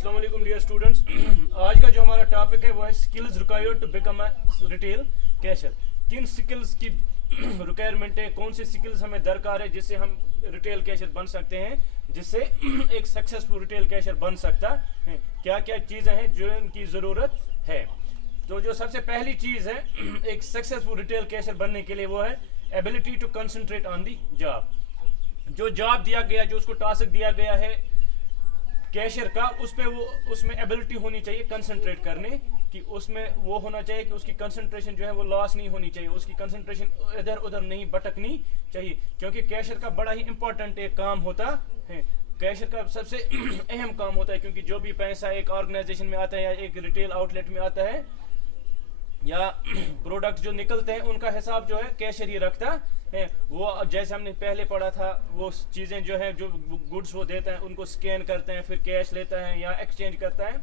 अस्सलाम वालेकुम dear students. आज का जो हमारा टॉपिक है वो है skills required to become a retail cashier. किन स्किल्स की रिक्वायरमेंट है, कौन सी स्किल्स हमें दरकार है जिससे हम रिटेल कैशियर बन सकते हैं, जिससे एक सक्सेसफुल रिटेल कैशियर बन सकता है। क्या क्या चीज़ें हैं जो इनकी ज़रूरत है। तो जो सबसे पहली चीज़ है एक सक्सेसफुल रिटेल कैशियर बनने के लिए वो है ability to concentrate on the job. जो जॉब दिया गया, जो उसको टास्क दिया गया है कैशियर का, उस पे वो उसमें एबिलिटी होनी चाहिए कंसंट्रेट करने की। उसमें वो होना चाहिए कि उसकी कंसंट्रेशन जो है वो लॉस नहीं होनी चाहिए, उसकी कंसंट्रेशन इधर उधर नहीं भटकनी चाहिए, क्योंकि कैशियर का बड़ा ही इंपॉर्टेंट एक काम होता है। कैशियर का सबसे अहम काम होता है, क्योंकि जो भी पैसा एक ऑर्गेनाइजेशन में आता है या एक रिटेल आउटलेट में आता है या प्रोडक्ट जो निकलते हैं, उनका हिसाब जो है कैशियर ही रखता है। वो जैसे हमने पहले पढ़ा था, वो चीज़ें जो है, जो गुड्स वो देता है उनको स्कैन करते हैं, फिर कैश लेता है या एक्सचेंज करता है।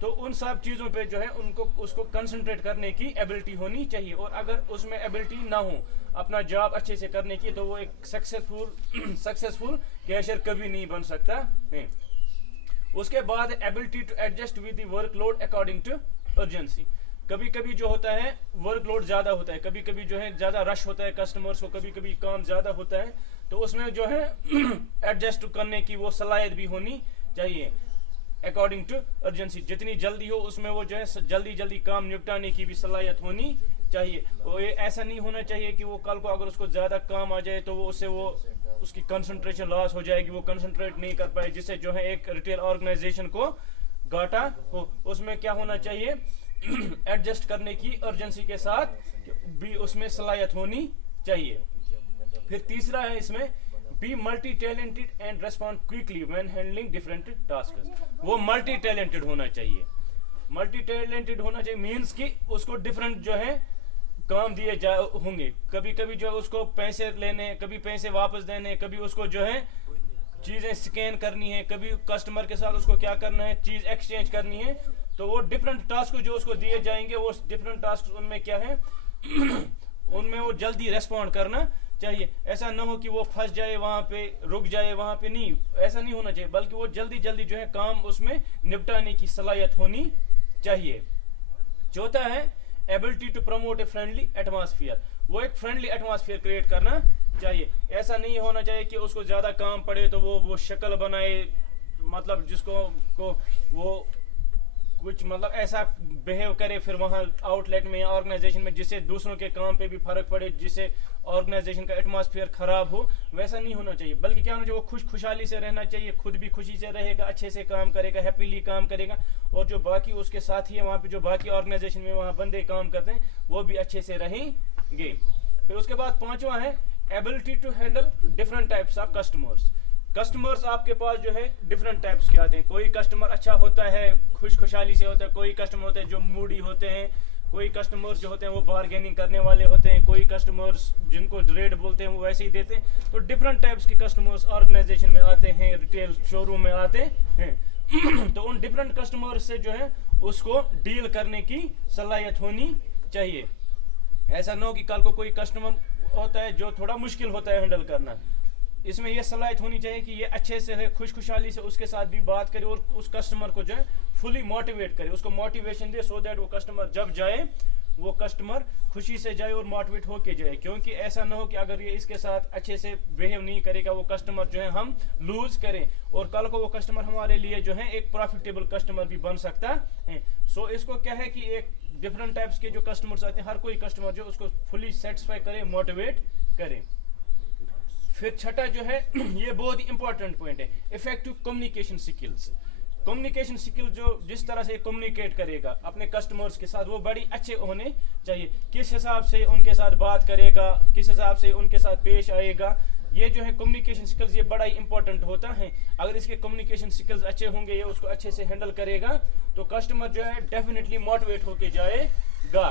तो उन सब चीज़ों पे जो है उनको उसको कंसंट्रेट करने की एबिलिटी होनी चाहिए। और अगर उसमें एबिलिटी ना हो अपना जॉब अच्छे से करने की, तो वो एक सक्सेसफुल कैशियर कभी नहीं बन सकता है। उसके बाद ability to adjust with the workload according to urgency. कभी कभी जो होता है वर्कलोड ज़्यादा होता है, कभी कभी जो है ज़्यादा रश होता है कस्टमर्स को, कभी कभी काम ज़्यादा होता है, तो उसमें जो है एडजस्ट करने की वो सलाहियत भी होनी चाहिए अकॉर्डिंग टू अर्जेंसी। जितनी जल्दी हो उसमें वो जो है जल्दी काम निपटाने की भी सलाहियत होनी चाहिए। वो ऐसा नहीं होना चाहिए कि वो कल को अगर उसको ज़्यादा काम आ जाए तो वो उसकी कंसंट्रेशन लॉस हो जाएगी, वो कंसंट्रेट नहीं कर पाए, जिससे जो है एक रिटेल ऑर्गेनाइजेशन को घाटा हो। उसमें क्या होना चाहिए, एडजस्ट करने की अर्जेंसी के साथ भी उसमें सलाहियत होनी चाहिए। फिर तीसरा है इसमें be multi talented and respond quickly when handling different task. वो मल्टी टैलेंटेड होना चाहिए। मल्टी टैलेंटेड होना चाहिए मीन्स कि उसको डिफरेंट जो है काम दिए जा होंगे। कभी कभी जो है उसको पैसे लेने, कभी पैसे वापस देने, कभी उसको जो है चीज़ें स्कैन करनी है, कभी कस्टमर के साथ उसको क्या करना है, चीज़ एक्सचेंज करनी है। तो वो डिफरेंट टास्क जो उसको दिए जाएंगे, वो डिफरेंट टास्क उनमें क्या है उनमें वो जल्दी रेस्पॉन्ड करना चाहिए। ऐसा ना हो कि वो फंस जाए वहाँ पे, रुक जाए वहाँ पे, नहीं, ऐसा नहीं होना चाहिए, बल्कि वो जल्दी जो है काम उसमें निपटाने की सलाहियत होनी चाहिए। चौथा है ability to promote a friendly atmosphere. वो एक फ्रेंडली एटमॉस्फेयर क्रिएट करना चाहिए। ऐसा नहीं होना चाहिए कि उसको ज़्यादा काम पड़े तो वो शक्ल बनाए, मतलब जिसको को वो कुछ मतलब ऐसा बिहेव करे फिर वहाँ आउटलेट में या ऑर्गेनाइजेशन में, जिससे दूसरों के काम पे भी फर्क पड़े, जिससे ऑर्गेनाइजेशन का एटमॉस्फेयर खराब हो। वैसा नहीं होना चाहिए, बल्कि क्या होना चाहिए, वो खुशहाली से रहना चाहिए, खुद भी खुशी से रहेगा, अच्छे से काम करेगा, हैप्पीली काम करेगा, और जो बाकी उसके साथी है वहाँ पे, जो बाकी ऑर्गेनाइजेशन में वहाँ बंदे काम करते हैं, वो भी अच्छे से रहेंगे। फिर उसके बाद पांचवा है ability to handle different types of customers. Customers आपके पास जो है डिफरेंट टाइप्स के आते हैं। कोई कस्टमर अच्छा होता है, खुशहाली से होता है, कोई कस्टमर होते हैं जो मूडी होते हैं, कोई कस्टमर्स जो होते हैं वो बार्गेनिंग करने वाले होते हैं, कोई कस्टमर्स जिनको रेट बोलते हैं वो वैसे ही देते हैं। तो डिफरेंट टाइप्स के कस्टमर्स ऑर्गेनाइजेशन में आते हैं, रिटेल शोरूम में आते हैं। तो उन डिफरेंट कस्टमर्स से जो है उसको डील करने की सलाहियत होनी चाहिए। ऐसा ना हो कि कल को कोई कस्टमर होता है जो थोड़ा मुश्किल होता है हैंडल करना, इसमें यह सलाहियत होनी चाहिए कि ये अच्छे से है, खुशहाली से उसके साथ भी बात करे और उस कस्टमर को जो है फुली मोटिवेट करे, उसको मोटिवेशन दे, सो दैट वो कस्टमर जब जाए वो कस्टमर खुशी से जाए और मोटिवेट होके जाए। क्योंकि ऐसा ना हो कि अगर ये इसके साथ अच्छे से बिहेव नहीं करेगा, वो कस्टमर जो है हम लूज करें और कल को वो कस्टमर हमारे लिए जो है एक प्रॉफिटेबल कस्टमर भी बन सकता है। सो इसको क्या है कि एक डिफरेंट टाइप्स के जो कस्टमर्स आते हैं, हर कोई कस्टमर जो उसको फुली सेटिस्फाई करे, मोटिवेट करे। फिर छठा जो है ये बहुत ही इंपॉर्टेंट पॉइंट है, effective communication skills. Communication skill जो जिस तरह से कम्युनिकेट करेगा अपने कस्टमर्स के साथ, वो बड़ी अच्छे होने चाहिए। किस हिसाब से उनके साथ बात करेगा, किस हिसाब से उनके साथ पेश आएगा, ये जो है कम्युनिकेशन स्किल्स ये बड़ा ही इंपॉर्टेंट होता है। अगर इसके कम्युनिकेशन स्किल्स अच्छे होंगे, ये उसको अच्छे से हैंडल करेगा, तो कस्टमर जो है डेफिनेटली मोटिवेट होके जाएगा।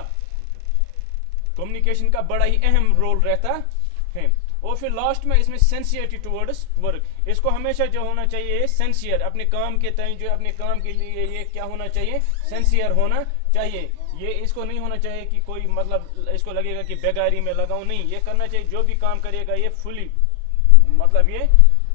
कम्युनिकेशन का बड़ा ही अहम रोल रहता है। और फिर लास्ट में इसमें सिंसियरिटी टुवर्ड्स वर्क, इसको हमेशा जो होना चाहिए सिंसियर, अपने काम के तय जो अपने काम के लिए ये क्या होना चाहिए, सिंसियर होना चाहिए। ये इसको नहीं होना चाहिए कि कोई मतलब इसको लगेगा कि बेगारी में लगाऊं, नहीं, ये करना चाहिए जो भी काम करेगा ये फुली मतलब ये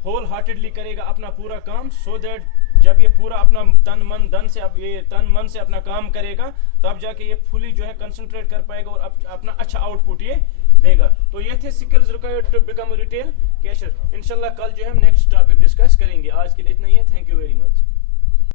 होल हार्टेडली करेगा अपना पूरा काम, सो दैट جب یہ پورا اپنا تن من سے اپنا کام کرے گا تب جا کے یہ فلی جو ہے کنسنٹریٹ کر پائے گا اور اپنا اچھا آؤٹ پٹ یہ دے گا. تو یہ تھے skills required to become retail cashier. انشاءاللہ کل جو ہے ہم نیکسٹ ٹاپک ڈسکس کریں گے. آج کے لیے اتنا ہی ہے. Thank you very much.